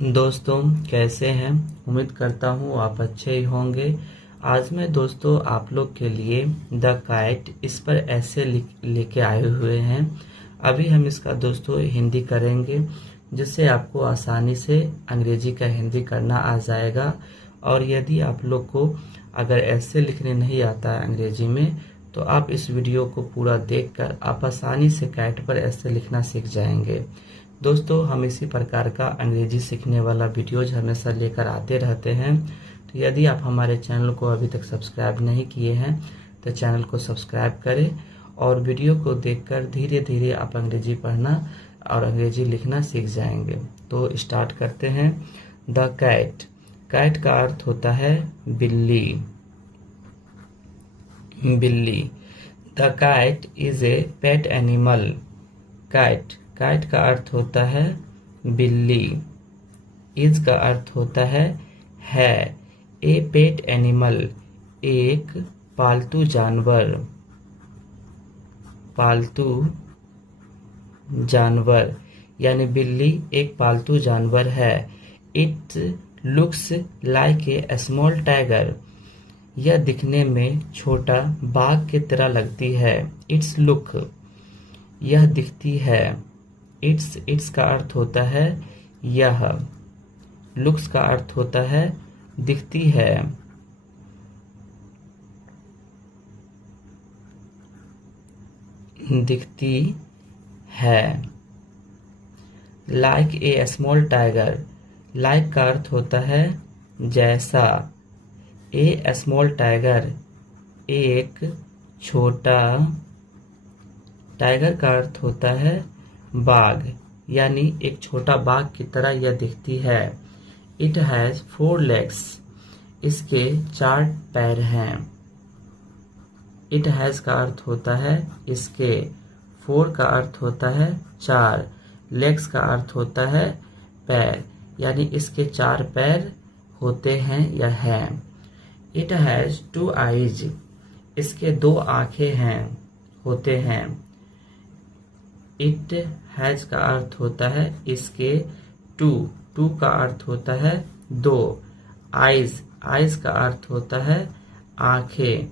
दोस्तों कैसे हैं। उम्मीद करता हूँ आप अच्छे ही होंगे। आज मैं दोस्तों आप लोग के लिए द काइट इस पर ऐसे लेके आए हुए हैं। अभी हम इसका दोस्तों हिंदी करेंगे जिससे आपको आसानी से अंग्रेजी का हिंदी करना आ जाएगा। और यदि आप लोग को अगर ऐसे लिखने नहीं आता है अंग्रेजी में तो आप इस वीडियो को पूरा देखकर आप आसानी से काइट पर ऐसे लिखना सीख जाएंगे। दोस्तों हम इसी प्रकार का अंग्रेजी सीखने वाला वीडियोज हमेशा लेकर आते रहते हैं। तो यदि आप हमारे चैनल को अभी तक सब्सक्राइब नहीं किए हैं तो चैनल को सब्सक्राइब करें और वीडियो को देखकर धीरे धीरे आप अंग्रेजी पढ़ना और अंग्रेजी लिखना सीख जाएंगे। तो स्टार्ट करते हैं। The cat. कैट का अर्थ होता है बिल्ली। बिल्ली। The cat is a pet animal. Cat. Cat का अर्थ होता है बिल्ली। इज का अर्थ होता है। ए पेट एनिमल एक पालतू जानवर। पालतू जानवर यानी बिल्ली एक पालतू जानवर है। It looks like a small tiger. यह दिखने में छोटा बाघ की तरह लगती है। It's look. यह दिखती है। इट्स का अर्थ होता है यह। लुक्स का अर्थ होता है दिखती है। दिखती है। Like a small tiger. Like का अर्थ होता है जैसा। ए स्मॉल टाइगर एक छोटा। टाइगर का अर्थ होता है बाघ यानी एक छोटा बाघ की तरह यह दिखती है। It has 4 legs। इसके 4 पैर हैं। इट हैज का अर्थ होता है इसके। 4 का अर्थ होता है 4। लेग्स का अर्थ होता है पैर यानी इसके 4 पैर होते हैं या हैं। It has 2 eyes। इसके 2 आंखें हैं होते हैं। इट हैज का अर्थ होता है इसके 2 का अर्थ होता है 2। आइज का अर्थ होता है आंखें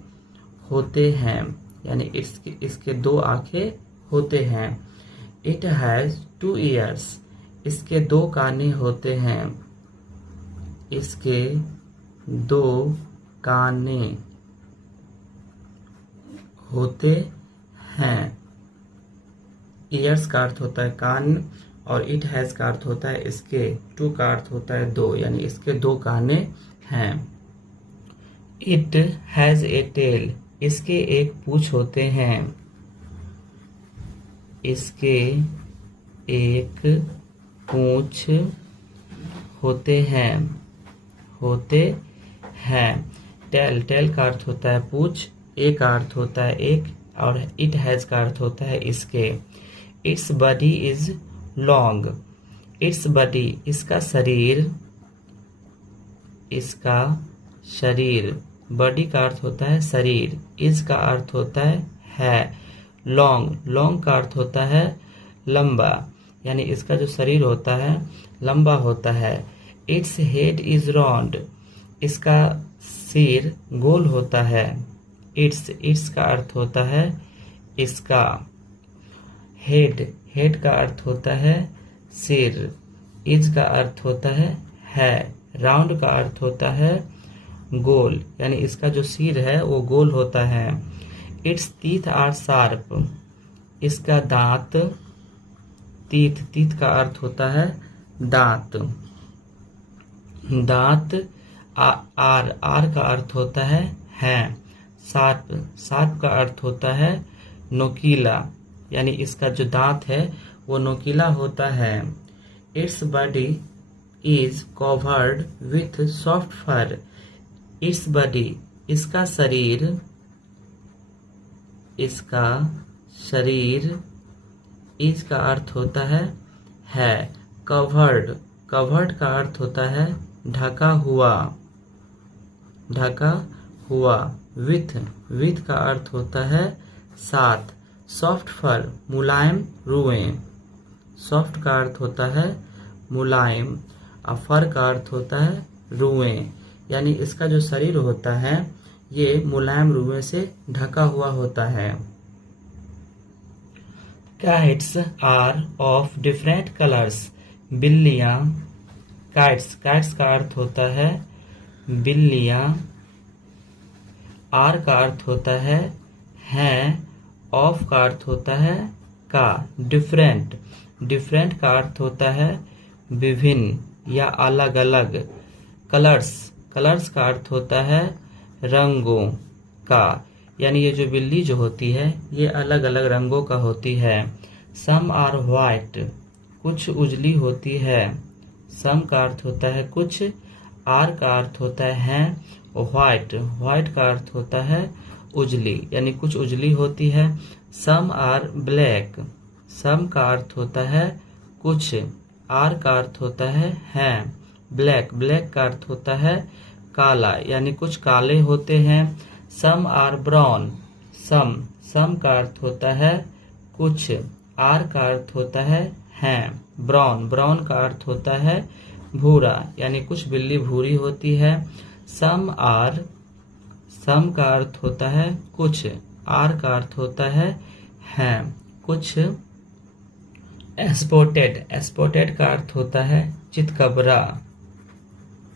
होते हैं यानी इसके 2 आंखें होते हैं। It has 2 ears। इसके 2 काने होते हैं। इसके 2 काने होते हैं। ईयर्स का अर्थ होता है कान और इट हैज का अर्थ होता है इसके। 2 का अर्थ होता है 2 यानी इसके 2 काने हैं। It has a tail. इसके एक पूंछ होते हैं। इसके एक पूंछ होते हैं। होते हैं। टेल का अर्थ होता है पूंछ। ए का अर्थ होता है एक और इट हैज का अर्थ होता है इसके। It's body is long. It's body इसका शरीर। इसका शरीर। बॉडी का अर्थ होता है शरीर। इज का अर्थ होता है। लॉन्ग का अर्थ होता है लंबा यानी इसका जो शरीर होता है लंबा होता है। Its head is round. इसका सिर गोल होता है। इट्स का अर्थ होता है इसका। हेड का अर्थ होता है सिर। इज का अर्थ होता है। राउंड का अर्थ होता है गोल यानी इसका जो सिर है वो गोल होता है। Its teeth are sharp. इसका दांत। टीथ का अर्थ होता है दांत। दांत आर का अर्थ होता है शार्प का अर्थ होता है नोकीला यानी इसका जो दांत है वो नोकीला होता है। Its body is covered with soft fur. Its body इसका शरीर। इसका शरीर। इज का अर्थ होता है। कवर्ड का अर्थ होता है ढका हुआ। ढका हुआ। विथ का अर्थ होता है साथ। सॉफ्ट फर मुलायम रुएं। सॉफ्ट का अर्थ होता है मुलायम फर का अर्थ होता है रुएं, यानी इसका जो शरीर होता है ये मुलायम रुएं से ढका हुआ होता है। Kites are of different colours. बिल्लियां, काइट्स, काइट्स का अर्थ होता है बिल्लियां, आर का अर्थ होता है हैं, ऑफ का अर्थ होता है का, डिफरेंट, डिफरेंट का अर्थ होता है विभिन्न या अलग अलग, कलर्स, कलर्स का अर्थ होता है रंगों का, यानी ये जो बिल्ली जो होती है ये अलग अलग रंगों का होती है। सम आर व्हाइट, कुछ उजली होती है। सम का अर्थ होता है कुछ, आर का अर्थ होता है व्हाइट, व्हाइट का अर्थ होता है उजली, यानी कुछ उजली होती है। सम आर ब्लैक, सम का अर्थ होता है कुछ, आर का अर्थ होता है ब्लैक, ब्लैक का अर्थ होता है काला, यानी कुछ काले होते हैं। सम आर ब्राउन, सम, सम का अर्थ होता है कुछ, आर का अर्थ होता है ब्राउन, ब्राउन का अर्थ होता है भूरा, यानी कुछ बिल्ली भूरी होती है। सम आर, सम का अर्थ होता है कुछ, आर का अर्थ होता है कुछ। स्पॉटेड, स्पॉटेड का अर्थ होता है चितकबरा,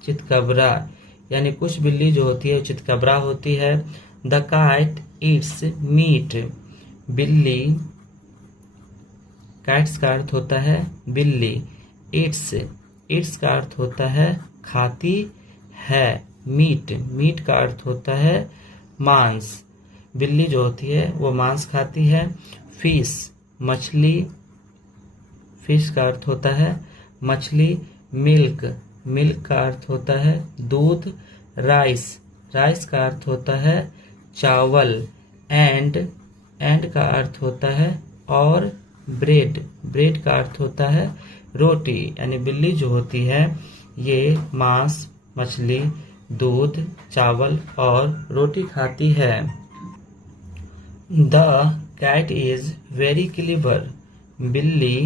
चितकबरा, यानी कुछ बिल्ली जो होती है चितकबरा होती है। द काइट ईट्स मीट, बिल्ली, काइट्स का अर्थ होता है बिल्ली, ईट्स, ईट्स का अर्थ होता है खाती है। मीट, मीट का अर्थ होता है मांस, बिल्ली जो होती है वो मांस खाती है। फिश, मछली, फिश का अर्थ होता है मछली। मिल्क, मिल्क का अर्थ होता है दूध। राइस, राइस का अर्थ होता है चावल। एंड का अर्थ होता है और। ब्रेड, ब्रेड का अर्थ होता है रोटी, यानी बिल्ली जो होती है ये मांस, मछली, दूध, चावल और रोटी खाती है। The cat is very clever, बिल्ली,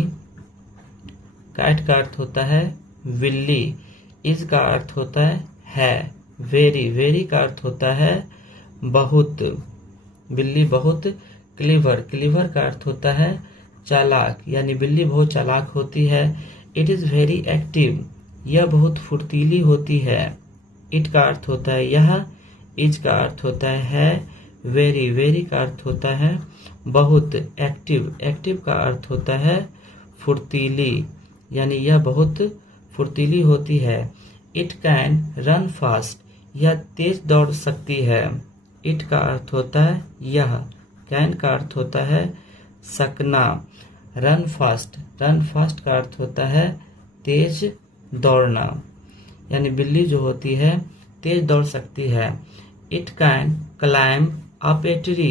कैट का अर्थ होता है बिल्ली, इज का अर्थ होता है वेरी, वेरी का अर्थ होता है बहुत, बिल्ली बहुत। क्लीवर, क्लीवर का अर्थ होता है चालाक, यानी बिल्ली बहुत चालाक होती है। इट इज वेरी एक्टिव, यह बहुत फुर्तीली होती है। इट का अर्थ होता है यह, इज का अर्थ होता है वेरी, वेरी का अर्थ होता है बहुत। एक्टिव, एक्टिव का अर्थ होता है फुर्तीली, यानी यह बहुत फुर्तीली होती है। इट कैन रन फास्ट, यह तेज दौड़ सकती है। इट का अर्थ होता है यह, कैन का अर्थ होता है सकना। रन फास्ट, रन फास्ट का अर्थ होता है तेज दौड़ना, यानी बिल्ली जो होती है तेज दौड़ सकती है। It can climb up a tree,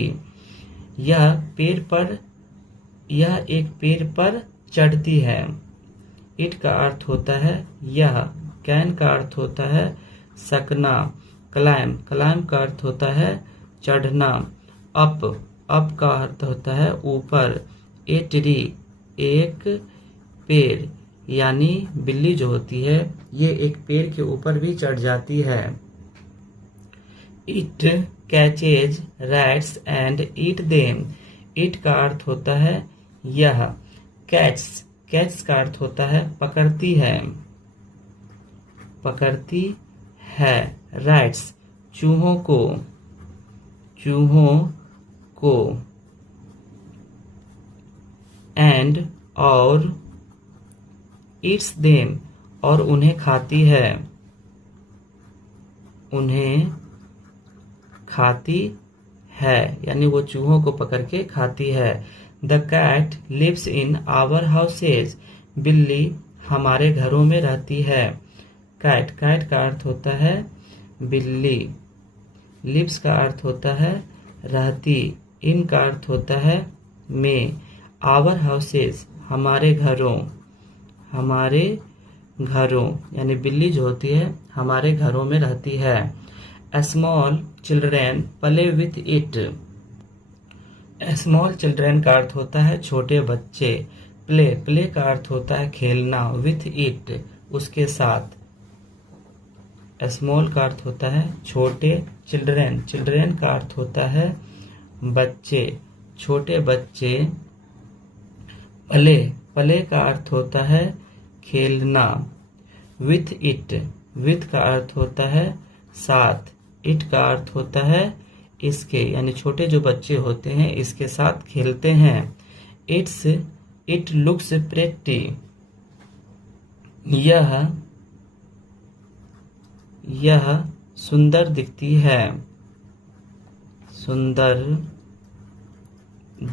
यह पेड़ पर, यह एक पेड़ पर चढ़ती है। इट का अर्थ होता है यह, कैन का अर्थ होता है सकना। क्लाइंब, क्लाइंब का अर्थ होता है चढ़ना। अप, अप का अर्थ होता है ऊपर। ए ट्री, एक पेड़, यानी बिल्ली जो होती है ये एक पेड़ के ऊपर भी चढ़ जाती है। It catches rats and eat them, it का अर्थ होता है यह। कैच, कैच का अर्थ होता है पकड़ती है, पकड़ती है। रैट्स, चूहों को, चूहों को। एंड और। ईट्स देम, और उन्हें खाती है, उन्हें खाती है, यानी वो चूहों को पकड़ के खाती है। The cat lives in our houses, बिल्ली हमारे घरों में रहती है। कैट, कैट का अर्थ होता है बिल्ली। लिव्स का अर्थ होता है रहती। इन का अर्थ होता है में। आवर हाउसेज, हमारे घरों, हमारे घरों, यानी बिल्ली जो होती है हमारे घरों में रहती है। Small children play with it, small children का अर्थ होता है छोटे बच्चे। प्ले, प्ले का अर्थ होता है खेलना। विथ इट, उसके साथ स्मॉल का अर्थ होता है छोटे, चिल्ड्रेन, चिल्ड्रेन का अर्थ होता है बच्चे, छोटे बच्चे, प्ले, प्ले का अर्थ होता है खेलना, विथ इट, विथ का अर्थ होता है साथ, इट का अर्थ होता है इसके, यानी छोटे जो बच्चे होते हैं इसके साथ खेलते हैं। इट लुक्स प्रेटी, यह सुंदर दिखती है, सुंदर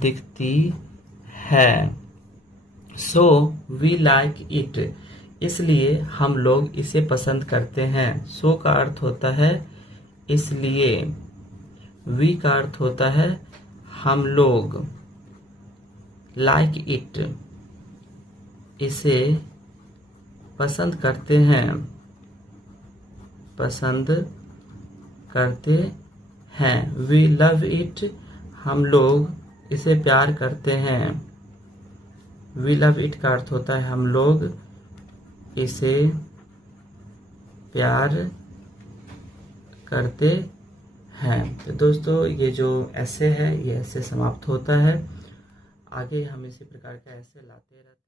दिखती है। सो वी लाइक इट, इसलिए हम लोग इसे पसंद करते हैं। सो का अर्थ होता है इसलिए, वी का अर्थ होता है हम लोग, लाइक इट इसे पसंद करते हैं, पसंद करते हैं। वी लव इट, हम लोग इसे प्यार करते हैं। वी लव इट का अर्थ होता है हम लोग इसे प्यार करते हैं। तो दोस्तों ये जो ऐसे है ये ऐसे समाप्त होता है। आगे हम इसी प्रकार का ऐसे लाते रहते हैं।